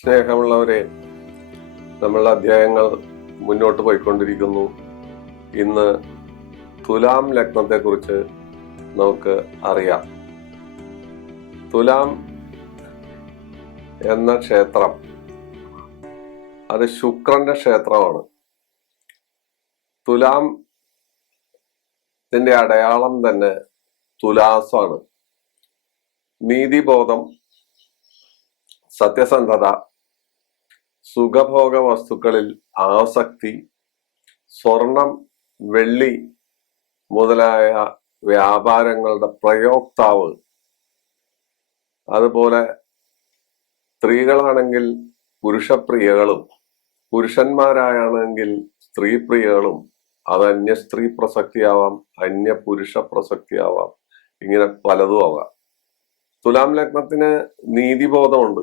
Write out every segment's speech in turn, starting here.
സ്നേഹമുള്ളവരെ, നമ്മളുടെ അധ്യായങ്ങൾ മുന്നോട്ട് പോയിക്കൊണ്ടിരിക്കുന്നു. ഇന്ന് തുലാം ലഗ്നത്തെ കുറിച്ച് നമുക്ക് അറിയാം. തുലാം എന്ന ക്ഷേത്രം അത് ശുക്രന്റെ ക്ഷേത്രമാണ്. തുലാത്തിന്റെ അടയാളം തന്നെ തുലാസാണ്. നീതിബോധം, സത്യസന്ധത, സുഖഭോഗ വസ്തുക്കളിൽ ആസക്തി, സ്വർണം, വെള്ളി മുതലായ വ്യാപാരങ്ങളുടെ പ്രയോക്താവ്, അതുപോലെ സ്ത്രീകളാണെങ്കിൽ പുരുഷപ്രിയകളും പുരുഷന്മാരാണെങ്കിൽ സ്ത്രീപ്രിയകളും, അത് അന്യ സ്ത്രീ പ്രസക്തിയാവാം, അന്യ പുരുഷ പ്രസക്തിയാവാം, ഇങ്ങനെ പലതും ആവാം. തുലാം ലഗ്നത്തിന് നീതിബോധമുണ്ട്.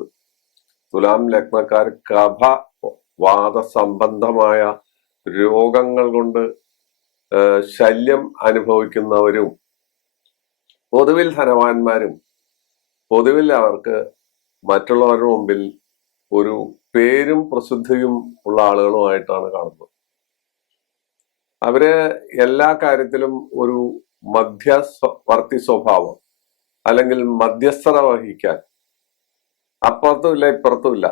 തുലാം ലഗ്നക്കാർ കഫ വാദ സംബന്ധമായ രോഗങ്ങൾ കൊണ്ട് ശല്യം അനുഭവിക്കുന്നവരും പൊതുവിൽ ധനവാന്മാരും പൊതുവിൽ അവർക്ക് മറ്റുള്ളവരുടെ മുമ്പിൽ ഒരു പേരും പ്രസിദ്ധിയും ഉള്ള ആളുകളുമായിട്ടാണ് കാണുന്നത്. അവര് എല്ലാ കാര്യത്തിലും ഒരു മധ്യവർത്തി സ്വഭാവം അല്ലെങ്കിൽ മധ്യസ്ഥത വഹിക്കാൻ അപ്പുറത്തുമില്ല ഇപ്പുറത്തുമില്ല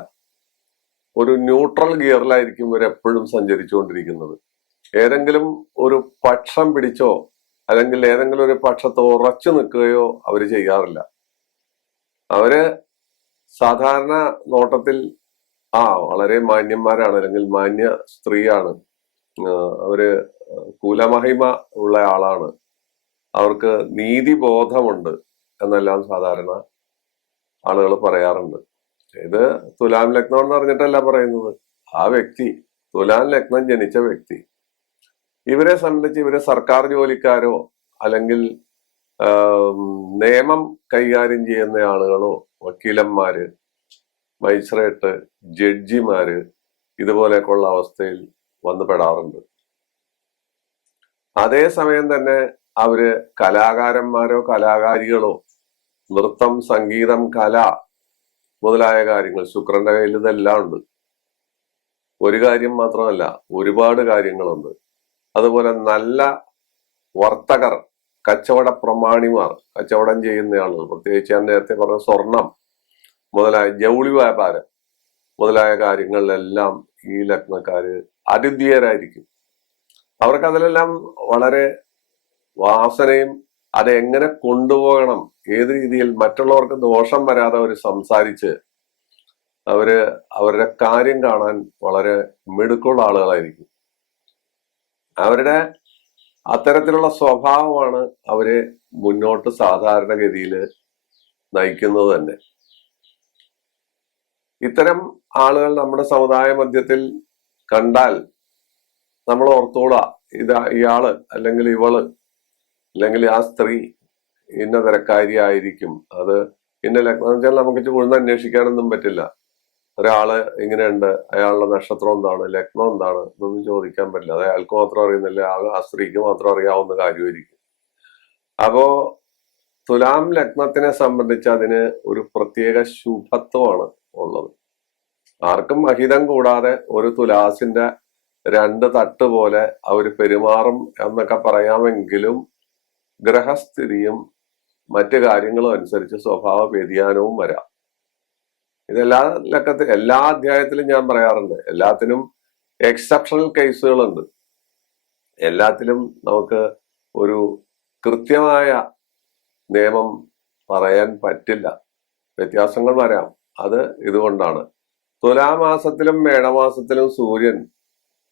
ഒരു ന്യൂട്രൽ ഗിയറിലായിരിക്കും ഇവർ എപ്പോഴും സഞ്ചരിച്ചുകൊണ്ടിരിക്കുന്നത്. ഏതെങ്കിലും ഒരു പക്ഷം പിടിച്ചോ അല്ലെങ്കിൽ ഏതെങ്കിലും ഒരു പക്ഷത്ത് ഉറച്ചു നിൽക്കുകയോ അവര് ചെയ്യാറില്ല. അവര് സാധാരണ നോട്ടത്തിൽ വളരെ മാന്യന്മാരാണ്, അല്ലെങ്കിൽ മാന്യ സ്ത്രീയാണ്, അവര് കുലമഹിമ ഉള്ള ആളാണ്, അവർക്ക് നീതിബോധമുണ്ട് എന്നെല്ലാം സാധാരണ ആളുകൾ പറയാറുണ്ട്. ഇത് തുലാം ലഗ്നം എന്ന് പറഞ്ഞിട്ടല്ല പറയുന്നത്. ആ വ്യക്തി, തുലാം ലഗ്നം ജനിച്ച വ്യക്തി, ഇവരെ സംബന്ധിച്ച് ഇവര് സർക്കാർ ജോലിക്കാരോ അല്ലെങ്കിൽ നിയമം കൈകാര്യം ചെയ്യുന്ന ആളുകളോ, വക്കീലന്മാര്, മജിസ്ട്രേറ്റ്, ജഡ്ജിമാര് ഇതുപോലെയൊക്കെയുള്ള അവസ്ഥയിൽ വന്നു പെടാറുണ്ട്. അതേസമയം തന്നെ അവര് കലാകാരന്മാരോ കലാകാരികളോ, നൃത്തം, സംഗീതം, കല മുതലായ കാര്യങ്ങൾ, ശുക്രന്റെ കയ്യിൽ ഇതെല്ലാം ഉണ്ട്. ഒരു കാര്യം മാത്രമല്ല, ഒരുപാട് കാര്യങ്ങളുണ്ട്. അതുപോലെ നല്ല വർത്തകർ, കച്ചവട പ്രമാണിമാർ, കച്ചവടം ചെയ്യുന്ന ആളുകൾ, പ്രത്യേകിച്ച് ഞാൻ നേരത്തെ പറഞ്ഞ സ്വർണം മുതലായ ജൗളി വ്യാപാരം മുതലായ കാര്യങ്ങളിലെല്ലാം ഈ ലഗ്നക്കാര് അദ്വിതീയരായിരിക്കും. അവർക്ക് അതിലെല്ലാം വളരെ വാസനയും അതെങ്ങനെ കൊണ്ടുപോകണം, ഏത് രീതിയിൽ മറ്റുള്ളവർക്ക് ദോഷം വരാതെ അവർ സംസാരിച്ച് അവരുടെ കാര്യം കാണാൻ വളരെ മിടുക്കുള്ള ആളുകളായിരിക്കും. അവരുടെ അത്തരത്തിലുള്ള സ്വഭാവമാണ് അവരെ മുന്നോട്ട് സാധാരണഗതിയിൽ നയിക്കുന്നത് തന്നെ. ഇത്തരം ആളുകൾ നമ്മുടെ സമുദായ മധ്യത്തിൽ കണ്ടാൽ നമ്മൾ ഓർത്തോളാ, ഇയാള് അല്ലെങ്കിൽ ഇവള് അല്ലെങ്കിൽ ആ സ്ത്രീ ഇന്ന തരക്കാരിയായിരിക്കും, അത് ഇന്ന ലഗ്നം വെച്ചാൽ നമുക്ക് കൂടുതൽ അന്വേഷിക്കാനൊന്നും പറ്റില്ല. ഒരാള് ഇങ്ങനെയുണ്ട്, അയാളുടെ നക്ഷത്രം എന്താണ്, ലഗ്നം എന്താണ് എന്നൊന്നും ചോദിക്കാൻ പറ്റില്ല. അത് അയാൾക്ക് മാത്രം അറിയുന്നില്ല, ആ സ്ത്രീക്ക് മാത്രം അറിയാവുന്ന കാര്യമായിരിക്കും. അപ്പോ തുലാം ലഗ്നത്തിനെ സംബന്ധിച്ച് അതിന് ഒരു പ്രത്യേക ശുഭത്വമാണ് ഉള്ളത്. ആർക്കും അഹിതം കൂടാതെ ഒരു തുലാസിന്റെ രണ്ട് തട്ട് പോലെ അവർ പെരുമാറും എന്നൊക്കെ പറയാമെങ്കിലും ഗ്രഹസ്ഥിതിയും മറ്റു കാര്യങ്ങളും അനുസരിച്ച് സ്വഭാവ വ്യതിയാനവും വരാം. ഇതെല്ലാ എല്ലാ അധ്യായത്തിലും ഞാൻ പറയാറുണ്ട്. എല്ലാത്തിനും എക്സെപ്ഷണൽ കേസുകളുണ്ട്. എല്ലാത്തിലും നമുക്ക് ഒരു കൃത്യമായ നിയമം പറയാൻ പറ്റില്ല, വ്യത്യാസങ്ങൾ വരാം. അത് ഇതുകൊണ്ടാണ്. തുലാമാസത്തിലും മേടമാസത്തിലും സൂര്യൻ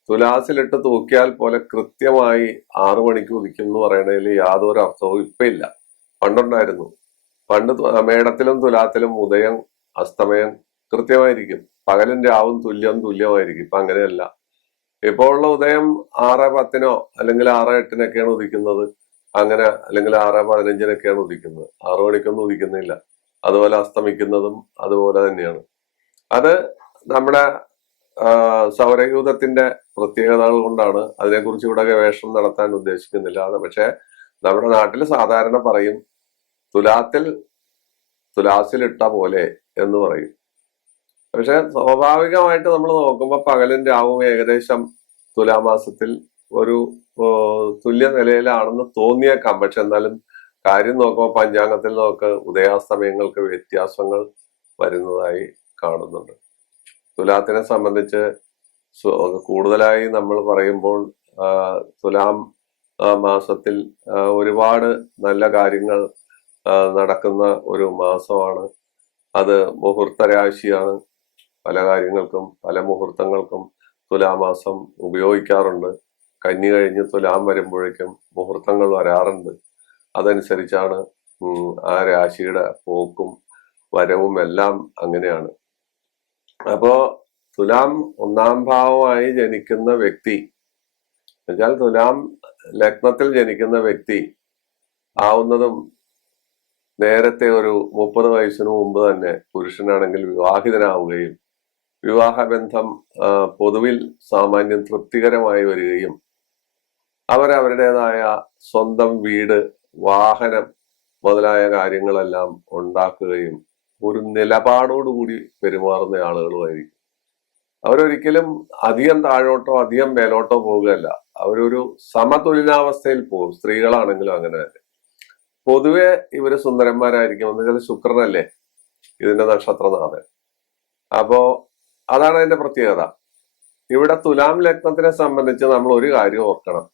തുലാസിലിട്ട് തൂക്കിയാൽ പോലെ കൃത്യമായി 6 മണിക്ക് ഉദിക്കും എന്ന് പറയണതിൽ യാതൊരു അർത്ഥവും ഇപ്പൊ ഇല്ല. പണ്ടുണ്ടായിരുന്നു. പണ്ട് മേടത്തിലും തുലാത്തിലും ഉദയം അസ്തമയം കൃത്യമായിരിക്കും, പകലും രാവും തുല്യമായിരിക്കും. ഇപ്പൊ അങ്ങനെയല്ല. ഇപ്പോൾ ഉള്ള ഉദയം 6:10 അല്ലെങ്കിൽ 6:08 ഉദിക്കുന്നത്, അങ്ങനെ, അല്ലെങ്കിൽ 6:15 ഉദിക്കുന്നത്. 6 മണിക്കൊന്നും ഉദിക്കുന്നില്ല. അതുപോലെ അസ്തമിക്കുന്നതും അതുപോലെ തന്നെയാണ്. അത് നമ്മുടെ സൗരയൂഥത്തിന്റെ പ്രത്യേകതകൾ കൊണ്ടാണ്. അതിനെക്കുറിച്ച് ഇവിടെ ഗവേഷണം നടത്താൻ ഉദ്ദേശിക്കുന്നില്ല. പക്ഷെ നമ്മുടെ നാട്ടിൽ സാധാരണ പറയും, തുലാസിലിട്ട പോലെ എന്ന് പറയും. പക്ഷെ സ്വാഭാവികമായിട്ട് നമ്മൾ നോക്കുമ്പോൾ പകലും രാവും ഏകദേശം തുലാമാസത്തിൽ ഒരു തുല്യ നിലയിലാണെന്ന് തോന്നിയേക്കാം. പക്ഷെ എന്നാലും കാര്യം നോക്കുമ്പോൾ പഞ്ചാംഗത്തിൽ നമുക്ക് ഉദയാസ്തമയങ്ങൾക്ക് വ്യത്യാസങ്ങൾ വരുന്നതായി കാണുന്നുണ്ട്. തുലാത്തിനെ സംബന്ധിച്ച് കൂടുതലായി നമ്മൾ പറയുമ്പോൾ തുലാം മാസത്തിൽ ഒരുപാട് നല്ല കാര്യങ്ങൾ നടക്കുന്ന ഒരു മാസമാണ്. അത് മുഹൂർത്ത രാശിയാണ്. പല കാര്യങ്ങൾക്കും പല മുഹൂർത്തങ്ങൾക്കും തുലാമാസം ഉപയോഗിക്കാറുണ്ട്. കന്നി കഴിഞ്ഞ് തുലാം വരുമ്പോഴേക്കും മുഹൂർത്തങ്ങൾ വരാറുണ്ട്. അതനുസരിച്ചാണ് ആ രാശിയുടെ പോക്കും വരവും എല്ലാം അങ്ങനെയാണ്. അപ്പോ തുലാം ഒന്നാം ഭാവമായി ജനിക്കുന്ന വ്യക്തി എന്നുവെച്ചാൽ തുലാം ലഗ്നത്തിൽ ജനിക്കുന്ന വ്യക്തി ആവുന്നതും നേരത്തെ ഒരു 30 വയസ്സിന് മുമ്പ് തന്നെ പുരുഷനാണെങ്കിൽ വിവാഹിതനാവുകയും വിവാഹബന്ധം പൊതുവിൽ സാമാന്യം തൃപ്തികരമായി വരികയും അവരവരുടേതായ സ്വന്തം വീട്, വാഹനം മുതലായ കാര്യങ്ങളെല്ലാം ഉണ്ടാക്കുകയും ഒരു നിലപാടോടുകൂടി പെരുമാറുന്ന ആളുകളുമായിരിക്കും. അവരൊരിക്കലും അധികം താഴോട്ടോ അധികം മേലോട്ടോ പോകുകയല്ല. അവരൊരു സമതുലനാവസ്ഥയിൽ പോകും. സ്ത്രീകളാണെങ്കിലും അങ്ങനെ തന്നെ. പൊതുവെ ഇവര് സുന്ദരന്മാരായിരിക്കും. എന്നുവെച്ചാൽ ശുക്രനല്ലേ ഇതിന്റെ നക്ഷത്രനാഥൻ. അപ്പോ അതാണ് അതിന്റെ പ്രത്യേകത. ഇവിടെ തുലാം ലഗ്നത്തിനെ സംബന്ധിച്ച് നമ്മൾ ഒരു കാര്യം ഓർക്കണം.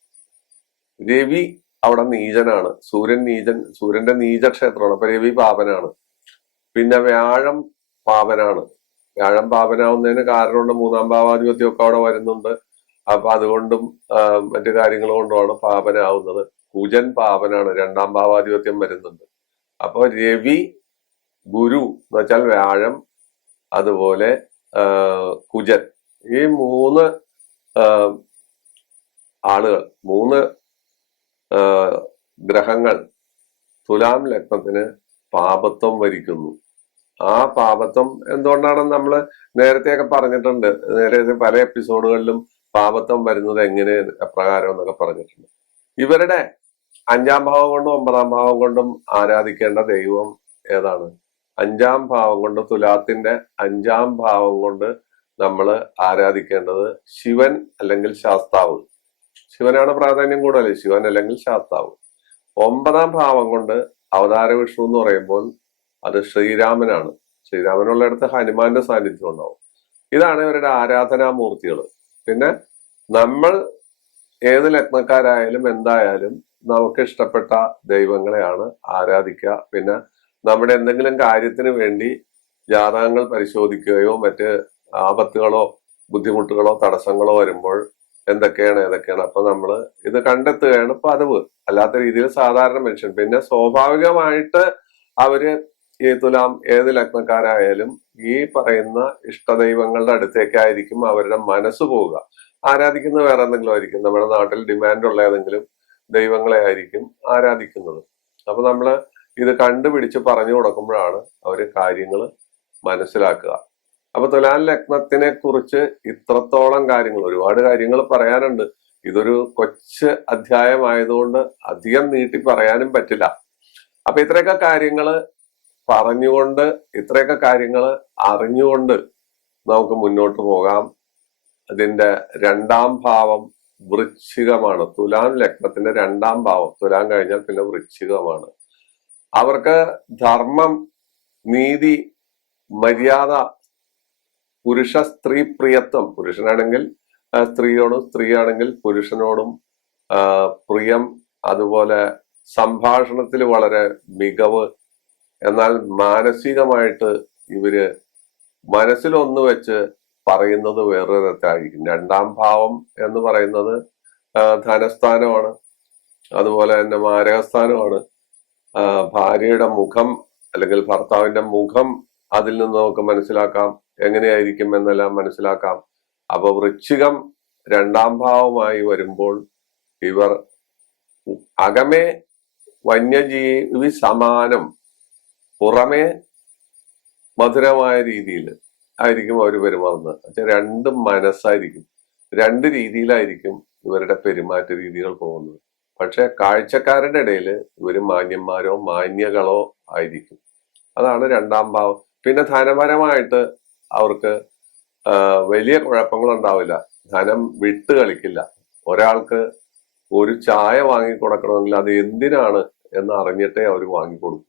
രവി അവിടെ നീചനാണ്. സൂര്യന്റെ നീചക്ഷേത്രമാണ്. അപ്പൊ രവി പാപനാണ്. പിന്നെ വ്യാഴം പാപനാണ്. വ്യാഴം പാപനാവുന്നതിന് കാരണമുണ്ട്. 3-ാം ഭാവാധിപത്യം ഒക്കെ അവിടെ വരുന്നുണ്ട്. അപ്പൊ അതുകൊണ്ടും മറ്റു കാര്യങ്ങൾ കൊണ്ടുമാണ് പാപനാവുന്നത്. കുജൻ പാപനാണ്. 2-ാം ഭാവാധിപത്യം വരുന്നുണ്ട്. അപ്പൊ രവി, ഗുരു എന്ന് വെച്ചാൽ വ്യാഴം, അതുപോലെ കുജൻ, ഈ 3 ആളുകൾ, 3 ഗ്രഹങ്ങൾ തുലാം ലഗ്നത്തിന് പാപത്വം വരിക്കുന്നു. ആ പാപത്വം എന്തുകൊണ്ടാണെന്ന് നമ്മൾ നേരത്തെയൊക്കെ പറഞ്ഞിട്ടുണ്ട്. നേരത്തെ പല എപ്പിസോഡുകളിലും പാപത്വം വരുന്നത് എങ്ങനെ എപ്രകാരം എന്നൊക്കെ പറഞ്ഞിട്ടുണ്ട്. ഇവരുടെ 5-ാം ഭാവം കൊണ്ടും 9-ാം ഭാവം കൊണ്ടും ആരാധിക്കേണ്ട ദൈവം ഏതാണ്? 5-ാം ഭാവം കൊണ്ട്, തുലാത്തിന്റെ 5-ാം ഭാവം കൊണ്ട് നമ്മൾ ആരാധിക്കേണ്ടത് ശിവൻ അല്ലെങ്കിൽ ശാസ്താവ്. ശിവനാണ് പ്രാധാന്യം കൂടുതൽ. ശിവൻ അല്ലെങ്കിൽ ശാസ്താവ്. 9-ാം ഭാവം കൊണ്ട് അവതാര വിഷ്ണു എന്ന് പറയുമ്പോൾ അത് ശ്രീരാമനാണ്. ശ്രീരാമനുള്ളിടത്ത് ഹനുമാന്റെ സാന്നിധ്യം ഉണ്ടാവും. ഇതാണ് ഇവരുടെ ആരാധനാമൂർത്തികൾ. പിന്നെ നമ്മൾ ഏത് ലഗ്നക്കാരായാലും എന്തായാലും നമുക്ക് ഇഷ്ടപ്പെട്ട ദൈവങ്ങളെയാണ് ആരാധിക്കുക. പിന്നെ നമ്മുടെ എന്തെങ്കിലും കാര്യത്തിന് വേണ്ടി ജാതകങ്ങൾ പരിശോധിക്കുകയോ മറ്റ് ആപത്തുകളോ ബുദ്ധിമുട്ടുകളോ തടസ്സങ്ങളോ വരുമ്പോൾ ഏതൊക്കെയാണ് അപ്പൊ നമ്മൾ ഇത് കണ്ടെത്തുകയാണ് പതിവ്. അല്ലാത്ത രീതിയിൽ സാധാരണ മനുഷ്യൻ, പിന്നെ സ്വാഭാവികമായിട്ട് അവര് ഈ തുലാം ഏത് ലഗ്നക്കാരായാലും ഈ പറയുന്ന ഇഷ്ടദൈവങ്ങളുടെ അടുത്തേക്കായിരിക്കും അവരുടെ മനസ്സ് പോവുക. ആരാധിക്കുന്നത് വേറെ എന്തെങ്കിലും ആയിരിക്കും. നമ്മുടെ നാട്ടിൽ ഡിമാൻഡുള്ള ഏതെങ്കിലും ദൈവങ്ങളെ ആയിരിക്കും ആരാധിക്കുന്നത്. അപ്പൊ നമ്മള് ഇത് കണ്ടുപിടിച്ച് പറഞ്ഞു കൊടുക്കുമ്പോഴാണ് അവര് കാര്യങ്ങൾ മനസ്സിലാക്കുക. അപ്പൊ തുലാം ലഗ്നത്തിനെ കുറിച്ച് ഇത്രത്തോളം കാര്യങ്ങൾ, ഒരുപാട് കാര്യങ്ങൾ പറയാനുണ്ട്. ഇതൊരു കൊച്ചു അധ്യായമായതുകൊണ്ട് അധികം നീട്ടി പറയാനും പറ്റില്ല. അപ്പൊ ഇത്രയൊക്കെ കാര്യങ്ങള് പറഞ്ഞുകൊണ്ട്, ഇത്രയൊക്കെ കാര്യങ്ങൾ അറിഞ്ഞുകൊണ്ട് നമുക്ക് മുന്നോട്ട് പോകാം. അതിന്റെ 2-ാം ഭാവം വൃശ്ചികമാണ്. തുലാം ലഗ്നത്തിന്റെ 2-ാം ഭാവം, തുലാം കഴിഞ്ഞാൽ പിന്നെ വൃശ്ചികമാണ്. അവർക്ക് ധർമ്മം, നീതി, മര്യാദ, പുരുഷ സ്ത്രീ പ്രിയത്വം, പുരുഷനാണെങ്കിൽ സ്ത്രീയോടും സ്ത്രീയാണെങ്കിൽ പുരുഷനോടും പ്രിയം, അതുപോലെ സംഭാഷണത്തിൽ വളരെ മികവ്. എന്നാൽ മാനസികമായിട്ട് ഇവര് മനസ്സിലൊന്നു വെച്ച് പറയുന്നത് വേറൊരു തരത്തായിരിക്കും. 2-ാം ഭാവം എന്ന് പറയുന്നത് ധനസ്ഥാനമാണ്, അതുപോലെ തന്നെ മാരകസ്ഥാനമാണ്. ഭാര്യയുടെ മുഖം അല്ലെങ്കിൽ ഭർത്താവിന്റെ മുഖം അതിൽ നിന്ന് നമുക്ക് മനസ്സിലാക്കാം, എങ്ങനെയായിരിക്കും എന്നെല്ലാം മനസ്സിലാക്കാം. അപ്പൊ വൃശ്ചികം 2-ാം ഭാവമായി വരുമ്പോൾ ഇവർ അകമേ വന്യജീവി സമാനം, പുറമേ മധുരമായ രീതിയിൽ ആയിരിക്കും അവർ പെരുമാറുന്നത്. പക്ഷെ 2 മനസ്സായിരിക്കും, 2 രീതിയിലായിരിക്കും ഇവരുടെ പെരുമാറ്റ രീതികൾ പോകുന്നത്. പക്ഷെ കാഴ്ചക്കാരുടെ ഇടയിൽ ഇവര് മാന്യന്മാരോ മാന്യകളോ ആയിരിക്കും. അതാണ് 2-ാം ഭാവം. പിന്നെ ധനപരമായിട്ട് അവർക്ക് വലിയ കുഴപ്പങ്ങൾ ഉണ്ടാവില്ല. ധനം വിട്ട് കളിക്കില്ല. ഒരാൾക്ക് ഒരു ചായ വാങ്ങിക്കൊടുക്കണമെങ്കിൽ അത് എന്തിനാണ് എന്ന് അറിഞ്ഞിട്ടേ അവർ വാങ്ങിക്കൊടുക്കും.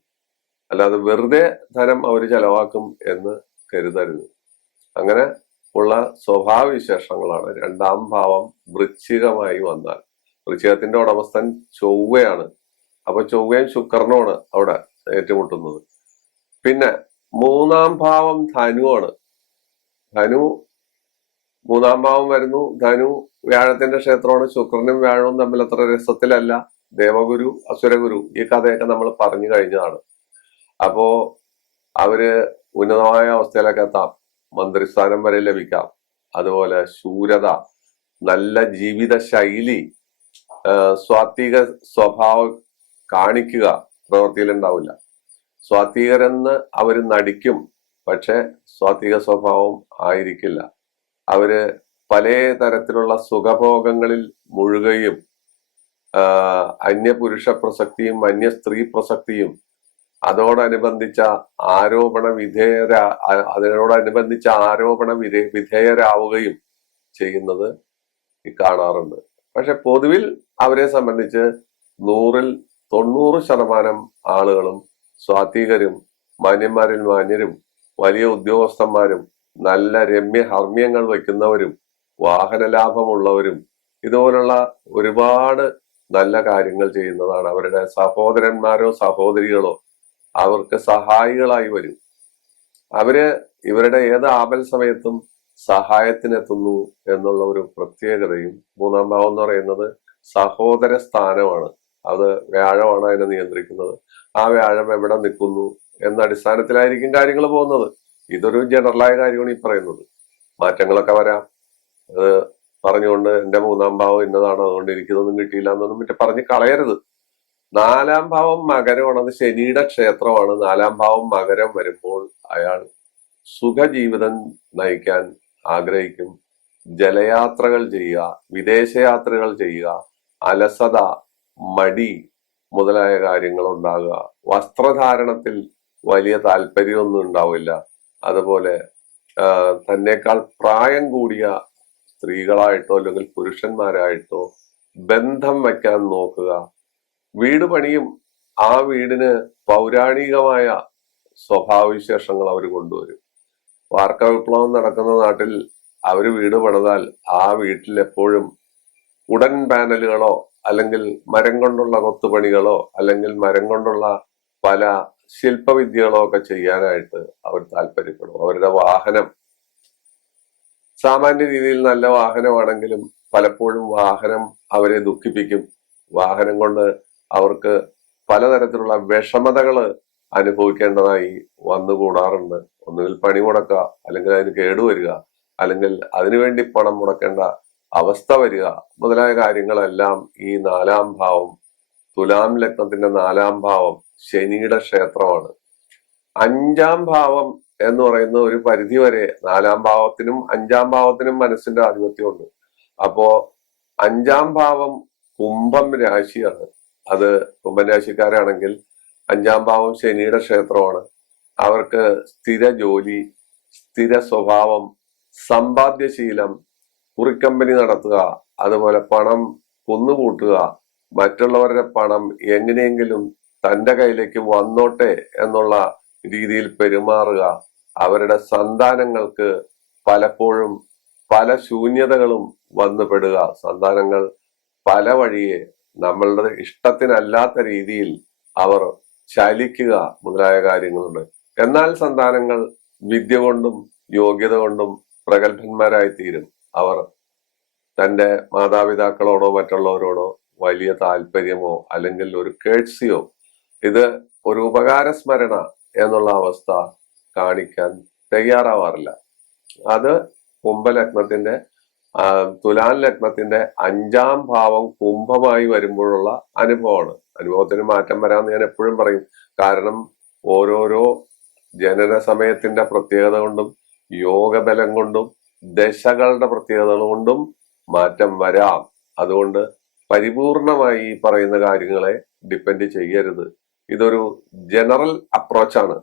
അല്ലാതെ വെറുതെ ധനം അവർ ചെലവാക്കും എന്ന് കരുതരുത്. അങ്ങനെ ഉള്ള സ്വഭാവ വിശേഷങ്ങളാണ് രണ്ടാം ഭാവം വൃശ്ചികമായി വന്നാൽ. വൃശ്ചികത്തിന്റെ ഉടമസ്ഥൻ ചൊവ്വയാണ്. അപ്പൊ ചൊവ്വയും ശുക്രനുമാണ് അവിടെ ഏറ്റുമുട്ടുന്നത്. പിന്നെ മൂന്നാം ഭാവം ധനുവാണ്. ധനു മൂന്നാം ഭാവം വരുന്നു. ധനു വ്യാഴത്തിന്റെ ക്ഷേത്രമാണ്. ശുക്രനും വ്യാഴവും തമ്മിൽ അത്ര രസത്തിലല്ല. ദേവഗുരു അസുരഗുരു ഈ കഥയൊക്കെ നമ്മൾ പറഞ്ഞു കഴിഞ്ഞതാണ്. അപ്പോ അവര് ഉന്നതമായ അവസ്ഥയിലൊക്കെ എത്താം. മന്ത്രിസ്ഥാനം വരെ ലഭിക്കാം. അതുപോലെ ശൂരത, നല്ല ജീവിത ശൈലി, സ്വാത്വിക സ്വഭാവം കാണിക്കുക പ്രവൃത്തിയിൽ ഉണ്ടാവില്ല. സ്വാത്വികരെന്ന് അവര് നടിക്കും, പക്ഷെ സ്വാത്വിക സ്വഭാവം ആയിരിക്കില്ല. അവര് പല തരത്തിലുള്ള സുഖഭോഗങ്ങളിൽ മുഴുകുകയും അന്യപുരുഷ പ്രസക്തിയും അന്യ സ്ത്രീ പ്രസക്തിയും അതിനോടനുബന്ധിച്ച ആരോപണ വിധേയരാവുകയും ചെയ്യുന്നത് കാണാറുണ്ട്. പക്ഷെ പൊതുവിൽ അവരെ സംബന്ധിച്ച് 100-ൽ 90% ആളുകളും സ്വാത്വികരും മാന്യന്മാരിൽ മാന്യരും വലിയ ഉദ്യോഗസ്ഥന്മാരും നല്ല ഹർമ്മ്യങ്ങൾ വയ്ക്കുന്നവരും വാഹന ലാഭമുള്ളവരും ഇതുപോലുള്ള ഒരുപാട് നല്ല കാര്യങ്ങൾ ചെയ്യുന്നതാണ്. അവരുടെ സഹോദരന്മാരോ സഹോദരികളോ അവർക്ക് സഹായികളായി വരും. അവര് ഇവരുടെ ഏത് ആപൽ സമയത്തും സഹായത്തിനെത്തുന്നു എന്നുള്ള ഒരു പ്രത്യേകതയും. മൂന്നാം ഭാവം എന്ന് പറയുന്നത് സഹോദര സ്ഥാനമാണ്. അത് വ്യാഴമാണ് അതിനെ നിയന്ത്രിക്കുന്നത്. ആ വ്യാഴം എവിടെ നിൽക്കുന്നു എന്ന അടിസ്ഥാനത്തിലായിരിക്കും കാര്യങ്ങൾ പോകുന്നത്. ഇതൊരു ജനറലായ കാര്യമാണ് ഈ പറയുന്നത്. മാറ്റങ്ങളൊക്കെ വരാം. അത് പറഞ്ഞുകൊണ്ട് എന്റെ മൂന്നാം ഭാവം ഇന്നതാണ്, അതുകൊണ്ട് എനിക്കിതൊന്നും കിട്ടിയില്ല എന്നൊന്നും മറ്റേ പറഞ്ഞ് കളയരുത്. നാലാം ഭാവം മകരമാണ്. അത് ശനിയുടെ ക്ഷേത്രമാണ്. നാലാം ഭാവം മകരം വരുമ്പോൾ അയാൾ സുഖജീവിതം നയിക്കാൻ ആഗ്രഹിക്കും. ജലയാത്രകൾ ചെയ്യുക, വിദേശയാത്രകൾ ചെയ്യുക, അലസത, മടി മുതലായ കാര്യങ്ങൾ ഉണ്ടാകുക. വസ്ത്രധാരണത്തിൽ വലിയ താല്പര്യമൊന്നും ഉണ്ടാവില്ല. അതുപോലെ തന്നെക്കാൾ പ്രായം കൂടിയ സ്ത്രീകളായിട്ടോ അല്ലെങ്കിൽ പുരുഷന്മാരായിട്ടോ ബന്ധം വയ്ക്കാൻ നോക്കുക. വീട് പണിയും. ആ വീടിന് പൗരാണികമായ സ്വഭാവവിശേഷങ്ങൾ അവർ കൊണ്ടുവരും. വാർക്ക വിപ്ലവം നടക്കുന്ന നാട്ടിൽ അവർ വീട് പണിതാൽ ആ വീട്ടിൽ എപ്പോഴും ഉടൻ പാനലുകളോ അല്ലെങ്കിൽ മരം കൊണ്ടുള്ള കൊത്തുപണികളോ അല്ലെങ്കിൽ മരം കൊണ്ടുള്ള പല ശില്പവിദ്യകളോ ഒക്കെ ചെയ്യാനായിട്ട് അവർ താല്പര്യപ്പെടും. അവരുടെ വാഹനം സാമാന്യ രീതിയിൽ നല്ല വാഹനമാണെങ്കിലും പലപ്പോഴും വാഹനം അവരെ ദുഃഖിപ്പിക്കും. വാഹനം കൊണ്ട് അവർക്ക് പലതരത്തിലുള്ള വിഷമതകള് അനുഭവിക്കേണ്ടതായി വന്നുകൂടാറുണ്ട്. ഒന്നുകിൽ പണി മുടക്കുക, അല്ലെങ്കിൽ അതിന് കേടുവരിക, അല്ലെങ്കിൽ അതിനുവേണ്ടി പണം മുടക്കേണ്ട അവസ്ഥ വരിക മുതലായ കാര്യങ്ങളെല്ലാം ഈ നാലാം ഭാവം, തുലാം ലഗ്നത്തിന്റെ നാലാം ഭാവം ശനിയുടെ ക്ഷേത്രമാണ്. അഞ്ചാം ഭാവം എന്ന് പറയുന്ന ഒരു പരിധി വരെ നാലാം ഭാവത്തിനും അഞ്ചാം ഭാവത്തിനും മനസ്സിന്റെ ആധിപത്യമുണ്ട്. അപ്പോ അഞ്ചാം ഭാവം കുംഭം രാശിയാണ്. അത് കുംഭം രാശിക്കാരാണെങ്കിൽ അഞ്ചാം ഭാവം ശനിയുടെ ക്ഷേത്രമാണ്. അവർക്ക് സ്ഥിര ജോലി, സ്ഥിര സ്വഭാവം, സമ്പാദ്യശീലം, കുറിക്കമ്പനി നടത്തുക, അതുപോലെ പണം കുന്നുകൂട്ടുക, മറ്റുള്ളവരുടെ പണം എങ്ങനെയെങ്കിലും തന്റെ കയ്യിലേക്ക് വന്നോട്ടെ എന്നുള്ള രീതിയിൽ പെരുമാറുക. അവരുടെ സന്താനങ്ങൾക്ക് പലപ്പോഴും പല ശൂന്യതകളും വന്നുപെടുക. സന്താനങ്ങൾ പല വഴിയെ നമ്മളുടെ ഇഷ്ടത്തിനല്ലാത്ത രീതിയിൽ അവർ ചലിക്കുക മുതലായ കാര്യങ്ങളുണ്ട്. എന്നാൽ സന്താനങ്ങൾ വിദ്യ കൊണ്ടും യോഗ്യത കൊണ്ടും പ്രഗത്ഭന്മാരായി തീരും. അവർ തന്റെ മാതാപിതാക്കളോടോ മറ്റുള്ളവരോടോ വലിയ താല്പര്യമോ അല്ലെങ്കിൽ ഒരു കേഴ്സിയോ, ഇത് ഒരു ഉപകാരസ്മരണ എന്നുള്ള അവസ്ഥ കാണിക്കാൻ തയ്യാറാവാറില്ല. അത് കുംഭലഗ്നത്തിന്റെ തുലാൻ ലഗ്നത്തിന്റെ അഞ്ചാം ഭാവം കുംഭമായി വരുമ്പോഴുള്ള അനുഭവമാണ്. അനുഭവത്തിന് മാറ്റം വരാമെന്ന് ഞാൻ എപ്പോഴും പറയും. കാരണം ഓരോരോ ജനന സമയത്തിന്റെ പ്രത്യേകത കൊണ്ടും യോഗബലം കൊണ്ടും ദശകളുടെ പ്രത്യേകതകൾ കൊണ്ടും മാറ്റം വരാം. അതുകൊണ്ട് പരിപൂർണമായി ഈ പറയുന്ന കാര്യങ്ങളെ ഡിപ്പെൻഡ് ചെയ്യരുത്. ഇതൊരു ജനറൽ അപ്രോച്ചാണ്.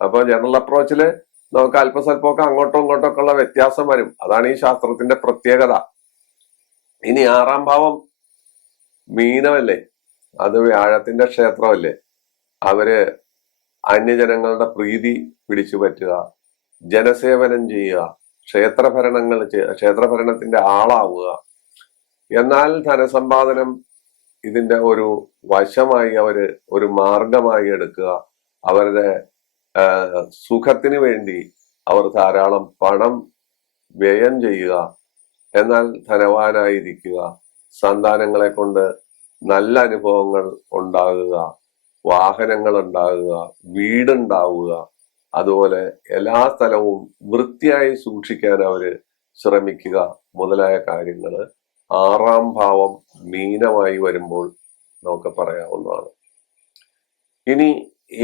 അപ്പൊ ജനറൽ അപ്രോച്ചില് നമുക്ക് അല്പസ്വല്പമൊക്കെ അങ്ങോട്ടും ഇങ്ങോട്ടും ഒക്കെ ഉള്ള വ്യത്യാസം വരും. അതാണ് ഈ ശാസ്ത്രത്തിന്റെ പ്രത്യേകത. ഇനി 6-ാം ഭാവം മീനമല്ലേ, അത് വ്യാഴത്തിന്റെ ക്ഷേത്രമല്ലേ. അവര് അന്യജനങ്ങളുടെ പ്രീതി പിടിച്ചു പറ്റുക, ജനസേവനം ചെയ്യുക, ക്ഷേത്രഭരണത്തിന്റെ ആളാവുക. എന്നാൽ ധനസമ്പാദനം ഇതിന്റെ ഒരു വശമായി അവര് ഒരു മാർഗമായി എടുക്കുക. അവരുടെ സുഖത്തിന് വേണ്ടി അവർ ധാരാളം പണം വ്യയം ചെയ്യുക. എന്നാൽ ധനവാനായിരിക്കുക, സന്താനങ്ങളെ കൊണ്ട് നല്ല അനുഭവങ്ങൾ ഉണ്ടാകുക, വാഹനങ്ങൾ ഉണ്ടാകുക, വീടുണ്ടാവുക, അതുപോലെ എല്ലാ സ്ഥലവും വൃത്തിയായി സൂക്ഷിക്കാൻ അവര് ശ്രമിക്കുക മുതലായ കാര്യങ്ങള് 6-ാം ഭാവം മീനമായി വരുമ്പോൾ നമുക്ക് പറയാവുന്നതാണ്. ഇനി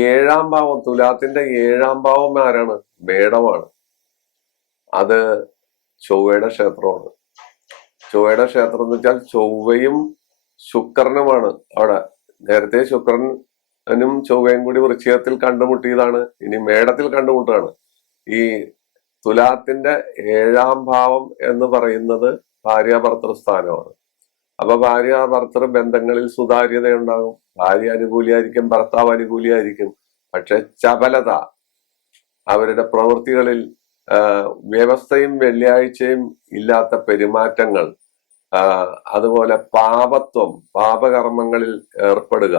7-ാം ഭാവം, തുലാത്തിന്റെ 7-ാം ഭാവം ആരാണ്? മേടമാണ്. അത് ചൊവ്വയുടെ ക്ഷേത്രമാണ്. ചൊവ്വയുടെ ക്ഷേത്രം എന്ന് വെച്ചാൽ ചൊവ്വയും ശുക്രനുമാണ് അവിടെ. നേരത്തെ ശുക്രനും ചൊവ്വയും കൂടി വൃശ്ചികത്തിൽ കണ്ടുമുട്ടിയതാണ്, ഇനി മേടത്തിൽ കണ്ടുമുട്ടുകയാണ്. ഈ തുലാത്തിന്റെ 7-ാം ഭാവം എന്ന് പറയുന്നത് ഭാര്യാഭർത്തൃ സ്ഥാനമാണ്. അപ്പൊ ഭാര്യാഭർത്തൃ ബന്ധങ്ങളിൽ സുതാര്യത ഉണ്ടാകും. ഭാര്യ അനുകൂലിയായിരിക്കും, ഭർത്താവ് അനുകൂലിയായിരിക്കും. പക്ഷെ ചപലത, അവരുടെ പ്രവൃത്തികളിൽ വ്യവസ്ഥയും വെള്ളിയാഴ്ചയും ഇല്ലാത്ത പെരുമാറ്റങ്ങൾ, അതുപോലെ പാപത്വം, പാപകർമ്മങ്ങളിൽ ഏർപ്പെടുക,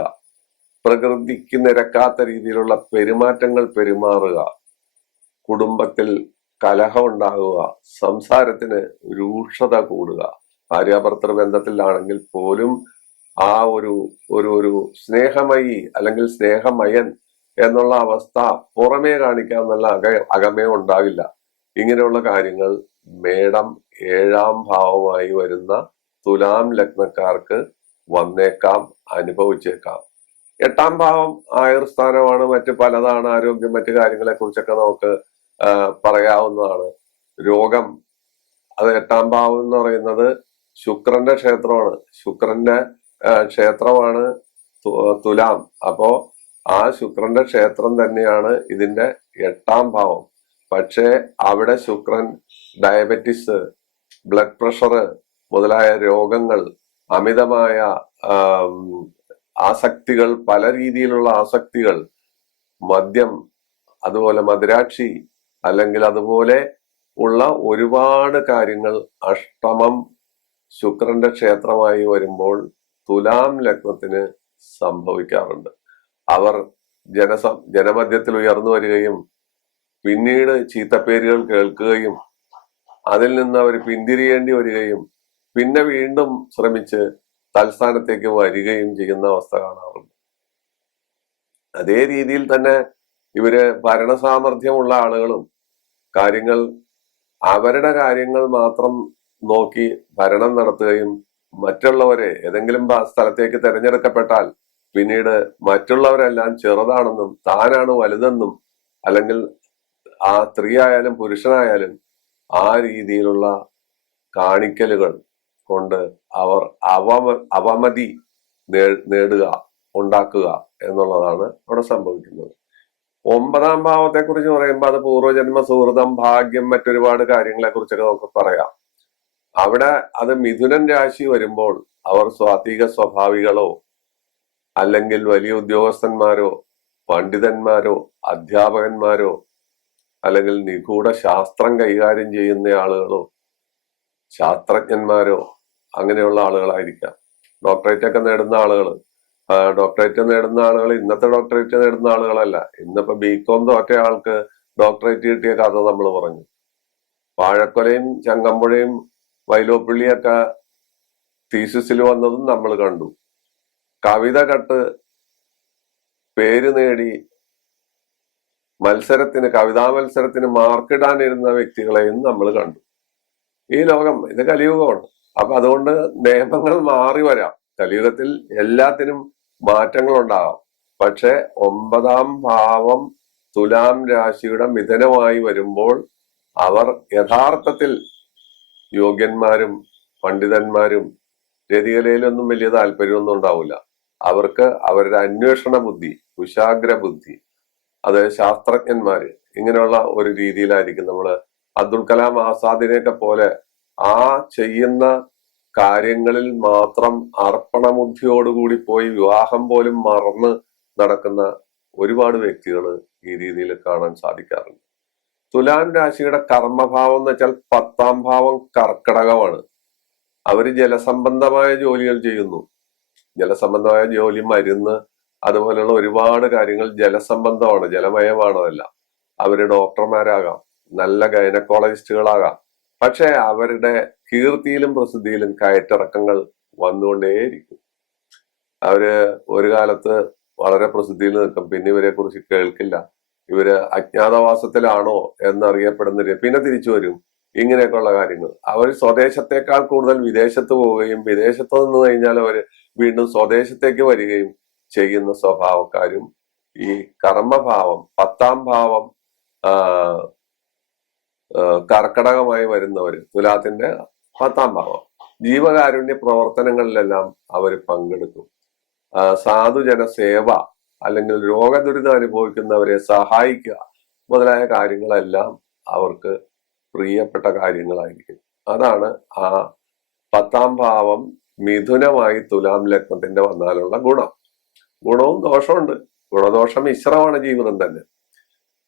പ്രകൃതിക്ക് നിരക്കാത്ത രീതിയിലുള്ള പെരുമാറ്റങ്ങൾ പെരുമാറുക, കുടുംബത്തിൽ കലഹം ഉണ്ടാകുക, സംസാരത്തിന് രൂക്ഷത കൂടുക. ഭാര്യാഭർത്തൃ ബന്ധത്തിലാണെങ്കിൽ പോലും ആ ഒരു ഒരു ഒരു സ്നേഹമയി അല്ലെങ്കിൽ സ്നേഹമയൻ എന്നുള്ള അവസ്ഥ പുറമേ കാണിക്കാമെന്നുള്ള അകമേ ഉണ്ടാകില്ല. ഇങ്ങനെയുള്ള കാര്യങ്ങൾ മേടം 7-ാം ഭാവമായി വരുന്ന തുലാം ലഗ്നക്കാർക്ക് വന്നേക്കാം, അനുഭവിച്ചേക്കാം. 8-ാം ഭാവം ആയുർസ്ഥാനമാണ്, മറ്റു പലതാണ്, ആരോഗ്യം, മറ്റു കാര്യങ്ങളെ കുറിച്ചൊക്കെ നമുക്ക് പറയാവുന്നതാണ്. രോഗം, അത് 8-ാം ഭാവം എന്ന് പറയുന്നത് ശുക്രന്റെ ക്ഷേത്രമാണ്. ശുക്രന്റെ ക്ഷേത്രമാണ് തുലാം. അപ്പോ ആ ശുക്രന്റെ ക്ഷേത്രം തന്നെയാണ് ഇതിന്റെ 8-ാം ഭാവം. പക്ഷേ അവിടെ ശുക്രൻ ഡയബറ്റിസ്, ബ്ലഡ് പ്രഷർ മുതലായ രോഗങ്ങൾ, അമിതമായ ആസക്തികൾ, പല രീതിയിലുള്ള ആസക്തികൾ, മദ്യം, അതുപോലെ മദിരാക്ഷി, അല്ലെങ്കിൽ അതുപോലെ ഉള്ള ഒരുപാട് കാര്യങ്ങൾ അഷ്ടമം ശുക്രന്റെ ക്ഷേത്രമായി വരുമ്പോൾ തുലാം ലഗ്നത്തിന് സംഭവിക്കാറുണ്ട്. അവർ ജനമധ്യത്തിൽ ഉയർന്നു വരികയും പിന്നീട് ചീത്തപ്പേരുകൾ കേൾക്കുകയും അതിൽ നിന്ന് അവർ പിന്തിരിയേണ്ടി വരികയും പിന്നെ വീണ്ടും ശ്രമിച്ച് തൽസ്ഥാനത്തേക്ക് വരികയും ചെയ്യുന്ന അവസ്ഥ കാണാറുണ്ട്. അതേ രീതിയിൽ തന്നെ ഇവര് ഭരണസാമർഥ്യമുള്ള ആളുകളും അവരുടെ കാര്യങ്ങൾ മാത്രം നോക്കി ഭരണം നടത്തുകയും മറ്റുള്ളവരെ ഏതെങ്കിലും സ്ഥലത്തേക്ക് തെരഞ്ഞെടുക്കപ്പെട്ടാൽ പിന്നീട് മറ്റുള്ളവരെല്ലാം ചെറുതാണെന്നും താനാണ് വലുതെന്നും, അല്ലെങ്കിൽ ആ സ്ത്രീ ആയാലും പുരുഷനായാലും ആ രീതിയിലുള്ള കാണിക്കലുകൾ കൊണ്ട് അവർ അവമതി ഉണ്ടാക്കുക എന്നുള്ളതാണ് അവിടെ സംഭവിക്കുന്നത്. 9-ാം ഭാവത്തെ കുറിച്ച് പറയുമ്പോൾ അത് പൂർവ്വജന്മ സുഹൃതം, ഭാഗ്യം, മറ്റൊരുപാട് കാര്യങ്ങളെ കുറിച്ചൊക്കെ നമുക്ക് പറയാം. അവിടെ അത് മിഥുനൻ രാശി വരുമ്പോൾ അവർ സ്വാത്വിക സ്വഭാവികളോ അല്ലെങ്കിൽ വലിയ ഉദ്യോഗസ്ഥന്മാരോ പണ്ഡിതന്മാരോ അധ്യാപകന്മാരോ അല്ലെങ്കിൽ നിഗൂഢ ശാസ്ത്രം കൈകാര്യം ചെയ്യുന്ന ആളുകളോ ശാസ്ത്രജ്ഞന്മാരോ അങ്ങനെയുള്ള ആളുകളായിരിക്കാം. ഡോക്ടറേറ്റ് ഒക്കെ നേടുന്ന ആളുകൾ, ഇന്നത്തെ ഡോക്ടറേറ്റ് നേടുന്ന ആളുകളല്ല. ഇന്നിപ്പോ ബികോം തോറ്റ ആൾക്ക് ഡോക്ടറേറ്റ് കിട്ടിയ കഥ നമ്മൾ പറഞ്ഞു. വാഴക്കൊലയും ചങ്ങമ്പുഴയും വൈലോപ്പിള്ളിയൊക്കെ തീസിസിൽ വന്നതും നമ്മൾ കണ്ടു. കവിത കട്ട് പേര് നേടി കവിതാ മത്സരത്തിന് മാർക്കിടാനിരുന്ന വ്യക്തികളെയും നമ്മൾ കണ്ടു. ഈ ലോകം ഇത് കലിയുഗമാണ്. അപ്പൊ അതുകൊണ്ട് നിയമങ്ങൾ മാറി വരാം. കലിയുഗത്തിൽ എല്ലാത്തിനും മാറ്റങ്ങൾ ഉണ്ടാകാം. പക്ഷെ 9-ാം ഭാവം തുലാം രാശിയുടെ മിഥുനമായി വരുമ്പോൾ അവർ യഥാർത്ഥത്തിൽ യോഗ്യന്മാരും പണ്ഡിതന്മാരും, രതികലയിലൊന്നും വലിയ താല്പര്യമൊന്നും ഉണ്ടാവില്ല. അവർക്ക് അവരുടെ അന്വേഷണ ബുദ്ധി, കുശാഗ്ര ബുദ്ധി, അത് ശാസ്ത്രജ്ഞന്മാര് ഇങ്ങനെയുള്ള ഒരു രീതിയിലായിരിക്കും. നമ്മള് അബ്ദുൽ കലാം ആസാദിനെയൊക്കെ പോലെ ആ ചെയ്യുന്ന കാര്യങ്ങളിൽ മാത്രം അർപ്പണബുദ്ധിയോടുകൂടി പോയി വിവാഹം പോലും മറന്ന് നടക്കുന്ന ഒരുപാട് വ്യക്തികൾ ഈ രീതിയിൽ കാണാൻ സാധിക്കാറുണ്ട്. തുലാം രാശിയുടെ കർമ്മഭാവം എന്ന് വെച്ചാൽ 10ാം ഭാവം കർക്കടകമാണ്. അവര് ജലസംബന്ധമായ ജോലികൾ ചെയ്യുന്നു. ജലസംബന്ധമായ ജോലി, മരുന്ന്, അതുപോലെയുള്ള ഒരുപാട് കാര്യങ്ങൾ ജലസംബന്ധമാണ്, ജലമയമാണ് അതെല്ലാം. അവര് ഡോക്ടർമാരാകാം, നല്ല ഗൈനക്കോളജിസ്റ്റുകളാകാം. പക്ഷെ അവരുടെ കീർത്തിയിലും പ്രസിദ്ധിയിലും കയറ്റിറക്കങ്ങൾ വന്നുകൊണ്ടേയിരിക്കും. അവര് ഒരു കാലത്ത് വളരെ പ്രസിദ്ധിയിൽ നിൽക്കും, പിന്നെ ഇവരെ കുറിച്ച് കേൾക്കില്ല. ഇവര് അജ്ഞാതവാസത്തിലാണോ എന്നറിയപ്പെടുന്ന, പിന്നെ തിരിച്ചു വരും. ഇങ്ങനെയൊക്കെയുള്ള കാര്യങ്ങൾ. അവർ സ്വദേശത്തേക്കാൾ കൂടുതൽ വിദേശത്ത് പോവുകയും വിദേശത്ത് നിന്ന് കഴിഞ്ഞാൽ അവര് വീണ്ടും സ്വദേശത്തേക്ക് വരികയും ചെയ്യുന്ന സ്വഭാവക്കാരും ഈ കർമ്മഭാവം 10ാം ഭാവം കർക്കടകമായി വരുന്നവര്, തുലാത്തിന്റെ 10ാം ഭാവം ജീവകാരുണ്യ പ്രവർത്തനങ്ങളിലെല്ലാം അവർ പങ്കെടുക്കും. സാധുജന സേവ അല്ലെങ്കിൽ രോഗദുരിതം അനുഭവിക്കുന്നവരെ സഹായിക്കുക മുതലായ കാര്യങ്ങളെല്ലാം അവർക്ക് പ്രിയപ്പെട്ട കാര്യങ്ങളായിരിക്കും. അതാണ് ആ 10ാം ഭാവം മിഥുനമായി തുലാം ലഗ്നത്തിന്റെ വന്നാലുള്ള ഗുണം. ഗുണവും ദോഷമുണ്ട്. ഗുണദോഷം മിശ്രമാണ് ജീവിതം തന്നെ.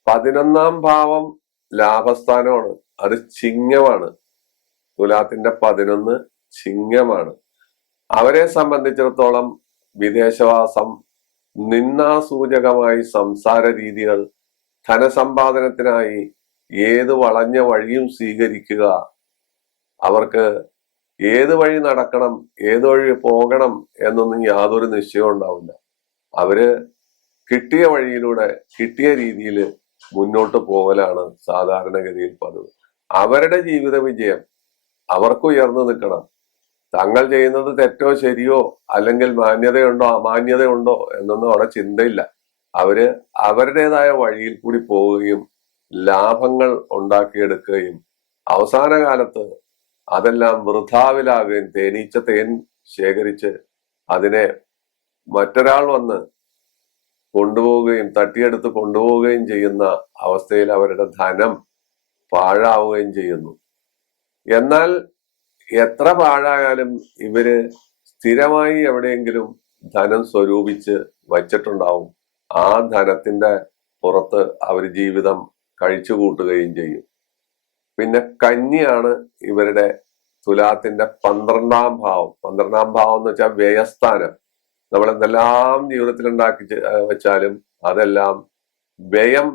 11ാം ഭാവം ലാഭസ്ഥാനമാണ്. അത് ചിങ്ങമാണ്. തുലാത്തിന്റെ 11 ചിങ്ങമാണ്. അവരെ സംബന്ധിച്ചിടത്തോളം വിദേശവാസം, നിന്നാസൂചകമായി സംസാര രീതികൾ, ധനസമ്പാദനത്തിനായി ഏത് വളഞ്ഞ വഴിയും സ്വീകരിക്കുക, അവർക്ക് ഏത് വഴി നടക്കണം, ഏത് വഴി പോകണം എന്നൊന്നും യാതൊരു നിശ്ചയവും ഉണ്ടാവില്ല. അവര് കിട്ടിയ വഴിയിലൂടെ കിട്ടിയ രീതിയിൽ മുന്നോട്ട് പോകലാണ് സാധാരണഗതിയിൽ പതിവ്. അവരുടെ ജീവിത വിജയം അവർക്ക് ഉയർന്നു നിൽക്കണം. തങ്ങൾ ചെയ്യുന്നത് തെറ്റോ ശരിയോ, അല്ലെങ്കിൽ മാന്യതയുണ്ടോ അമാന്യതയുണ്ടോ എന്നൊന്നും അവിടെ ചിന്തയില്ല. അവര് അവരുടേതായ വഴിയിൽ കൂടി പോവുകയും ലാഭങ്ങൾ ഉണ്ടാക്കിയെടുക്കുകയും അവസാന കാലത്ത് അതെല്ലാം വൃഥാവിലാകുകയും, തേനീച്ച തേൻ ശേഖരിച്ച് അതിനെ മറ്റൊരാൾ വന്ന് കൊണ്ടുപോവുകയും തട്ടിയെടുത്ത് കൊണ്ടുപോവുകയും ചെയ്യുന്ന അവസ്ഥയിൽ അവരുടെ ധനം പാഴാവുകയും ചെയ്യുന്നു. എന്നാൽ എത്ര പാഴായാലും ഇവര് സ്ഥിരമായി എവിടെയെങ്കിലും ധനം സ്വരൂപിച്ച് വച്ചിട്ടുണ്ടാവും. ആ ധനത്തിന്റെ പുറത്ത് അവർ ജീവിതം കഴിച്ചു കൂട്ടുകയും ചെയ്യും. പിന്നെ കന്നിയാണ് ഇവരുടെ തുലാത്തിന്റെ 12ാം ഭാവം. 12ാം ഭാവം എന്ന് വെച്ചാൽ വ്യയസ്ഥാനം. നമ്മൾ എന്തെല്ലാം ജീവിതത്തിൽ ഉണ്ടാക്കി വെച്ചാലും അതെല്ലാം വ്യയം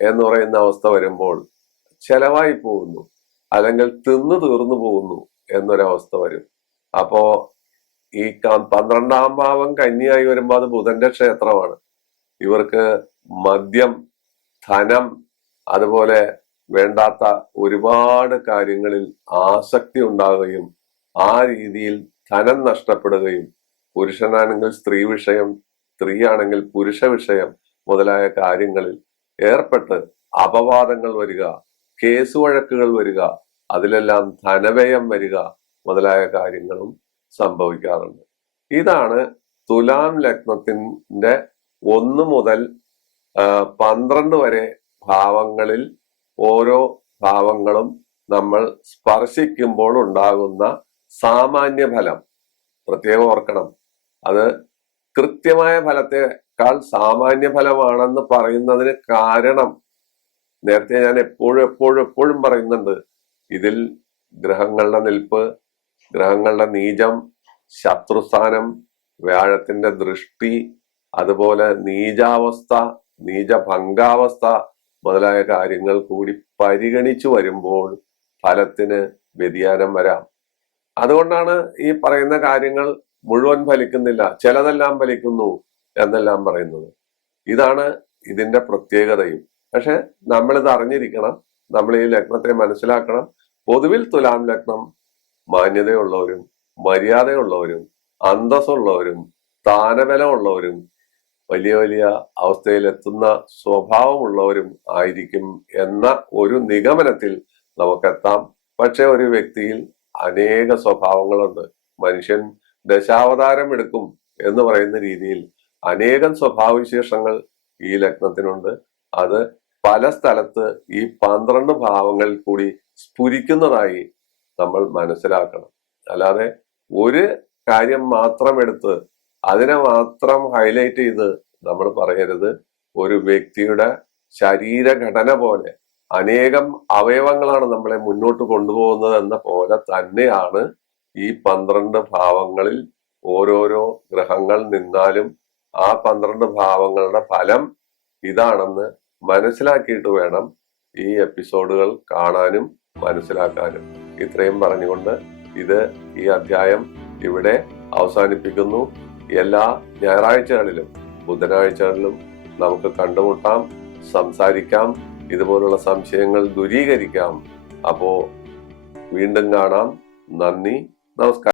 എന്ന് പറയുന്ന അവസ്ഥ വരുമ്പോൾ ചെലവായി പോകുന്നു, അല്ലെങ്കിൽ തിന്നു തീർന്നു പോകുന്നു എന്നൊരവസ്ഥ വരും. അപ്പോ ഈ 12ാം ഭാവം കന്നിയായി വരുമ്പോൾ അത് ബുധന്റെ ക്ഷേത്രമാണ്. ഇവർക്ക് മദ്യം, ധനം, അതുപോലെ വേണ്ടാത്ത ഒരുപാട് കാര്യങ്ങളിൽ ആസക്തി ഉണ്ടാകുകയും ആ രീതിയിൽ ധനം നഷ്ടപ്പെടുകയും, പുരുഷനാണെങ്കിൽ സ്ത്രീ വിഷയം, സ്ത്രീ ആണെങ്കിൽ പുരുഷ വിഷയം മുതലായ കാര്യങ്ങളിൽ ഏർപ്പെട്ട് അപവാദങ്ങൾ വരിക, കേസ് വഴക്കുകൾ വരിക, അതിലെല്ലാം ധനവ്യയം വരിക മുതലായ കാര്യങ്ങളും സംഭവിക്കാറുണ്ട്. ഇതാണ് തുലാം ലഗ്നത്തിന്റെ 1 മുതൽ 12 വരെ ഭാവങ്ങളിൽ ഓരോ ഭാവങ്ങളും നമ്മൾ സ്പർശിക്കുമ്പോൾ ഉണ്ടാകുന്ന സാമാന്യ ഫലം. പ്രത്യേകം ഓർക്കണം, അത് കൃത്യമായ ഫലത്തെക്കാൾ സാമാന്യ ഫലമാണെന്ന് പറയുന്നതിന് കാരണം, നേരത്തെ ഞാൻ എപ്പോഴും പറയുന്നുണ്ട്, ഇതിൽ ഗ്രഹങ്ങളുടെ നിൽപ്പ്, ഗ്രഹങ്ങളുടെ നീചം, ശത്രുസ്ഥാനം, വ്യാഴത്തിന്റെ ദൃഷ്ടി, അതുപോലെ നീചാവസ്ഥ, നീചഭംഗാവസ്ഥ മുതലായ കാര്യങ്ങൾ കൂടി പരിഗണിച്ചു വരുമ്പോൾ ഫലത്തിന് വ്യതിയാനം വരാം. അതുകൊണ്ടാണ് ഈ പറയുന്ന കാര്യങ്ങൾ മുഴുവൻ ഫലിക്കുന്നില്ല, ചിലതെല്ലാം ഫലിക്കുന്നു എന്നെല്ലാം പറയുന്നത്. ഇതാണ് ഇതിന്റെ പ്രത്യേകതയും. പക്ഷെ നമ്മളിത് അറിഞ്ഞിരിക്കണം, നമ്മൾ ഈ ലഗ്നത്തെ മനസ്സിലാക്കണം. പൊതുവിൽ തുലാം ലഗ്നം മാന്യതയുള്ളവരും മര്യാദയുള്ളവരും അന്തസ്സുള്ളവരും സ്ഥാനബലമുള്ളവരും വലിയ വലിയ അവസ്ഥയിലെത്തുന്ന സ്വഭാവമുള്ളവരും ആയിരിക്കും എന്ന ഒരു നിഗമനത്തിൽ നമുക്കെത്താം. പക്ഷെ ഒരു വ്യക്തിയിൽ അനേക സ്വഭാവങ്ങളുണ്ട്. മനുഷ്യൻ ദശാവതാരം എടുക്കും എന്ന് പറയുന്ന രീതിയിൽ അനേകം സ്വഭാവവിശേഷങ്ങൾ ഈ ലഗ്നത്തിനുണ്ട്. അത് പല സ്ഥലത്ത് ഈ 12 ഭാവങ്ങളിൽ കൂടി സ്ഫുരിക്കുന്നതായി നമ്മൾ മനസ്സിലാക്കണം. അല്ലാതെ ഒരു കാര്യം മാത്രം എടുത്ത് അതിനെ മാത്രം ഹൈലൈറ്റ് ചെയ്ത് നമ്മൾ പറയരുത്. ഒരു വ്യക്തിയുടെ ശരീരഘടന പോലെ അനേകം അവയവങ്ങളാണ് നമ്മളെ മുന്നോട്ട് കൊണ്ടുപോകുന്നത് എന്ന പോലെ തന്നെയാണ് ഈ 12 ഭാവങ്ങളിൽ ഓരോരോ ഗ്രഹങ്ങൾ നിന്നാലും ആ 12 ഭാവങ്ങളുടെ ഫലം ഇതാണെന്ന് മനസ്സിലാക്കിയിട്ട് വേണം ഈ എപ്പിസോഡുകൾ കാണാനും മനസ്സിലാക്കാനും. ഇത്രയും പറഞ്ഞുകൊണ്ട് ഈ അധ്യായം ഇവിടെ അവസാനിപ്പിക്കുന്നു. എല്ലാ ഞായറാഴ്ചകളിലും ബുധനാഴ്ചകളിലും നമുക്ക് കണ്ടുമുട്ടാം, സംസാരിക്കാം, ഇതുപോലുള്ള സംശയങ്ങൾ ദൂരീകരിക്കാം. അപ്പോ വീണ്ടും കാണാം. നന്ദി, നമസ്കാരം.